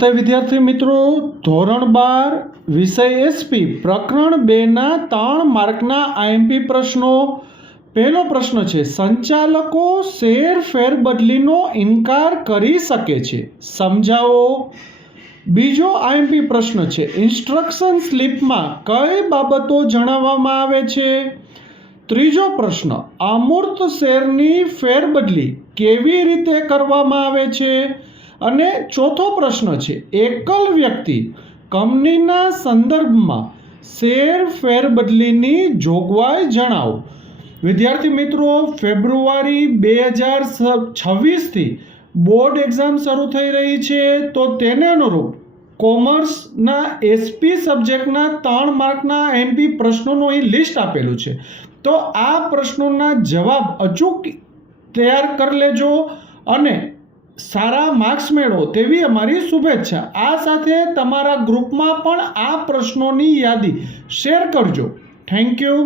નમસ્તે વિદ્યાર્થી મિત્રો, ધોરણ 12 વિષય એસપી પ્રકરણ 2ના 3 માર્કના આઈએમપી પ્રશ્નો. પહેલો પ્રશ્ન છે, સંચાલકો શેર ફેરબદલીનો ઇનકાર કરી શકે છે, સમજાવો. બીજો આઈએમપી પ્રશ્ન છે, ઇન્સ્ટ્રક્શન સ્લિપમાં કઈ બાબતો જણાવવામાં આવે છે. ત્રીજો પ્રશ્ન, અમૂર્ત શેરની ફેરબદલી કેવી રીતે કરવામાં આવે છે. અને ચોથો પ્રશ્ન છે, એકલ વ્યક્તિ કંપનીના સંદર્ભમાં શેર ફેરબદલીની જોગવાઈ જણાવો. વિદ્યાર્થી મિત્રો, ફેબ્રુઆરી 2026થી બોર્ડ એક્ઝામ શરૂ થઈ રહી છે, તો તેને અનુરૂપ કોમર્સના એસપી સબ્જેક્ટના 3 માર્કના એમપી પ્રશ્નોનું અહીં લિસ્ટ આપેલું છે. તો આ પ્રશ્નોના જવાબ અચૂક તૈયાર કરી લેજો અને સારા માર્ક્સ મેળવો તેવી અમારી શુભેચ્છા. આ સાથે તમારા ગ્રુપમાં પણ આ પ્રશ્નોની યાદી શેર કરજો. Thank you.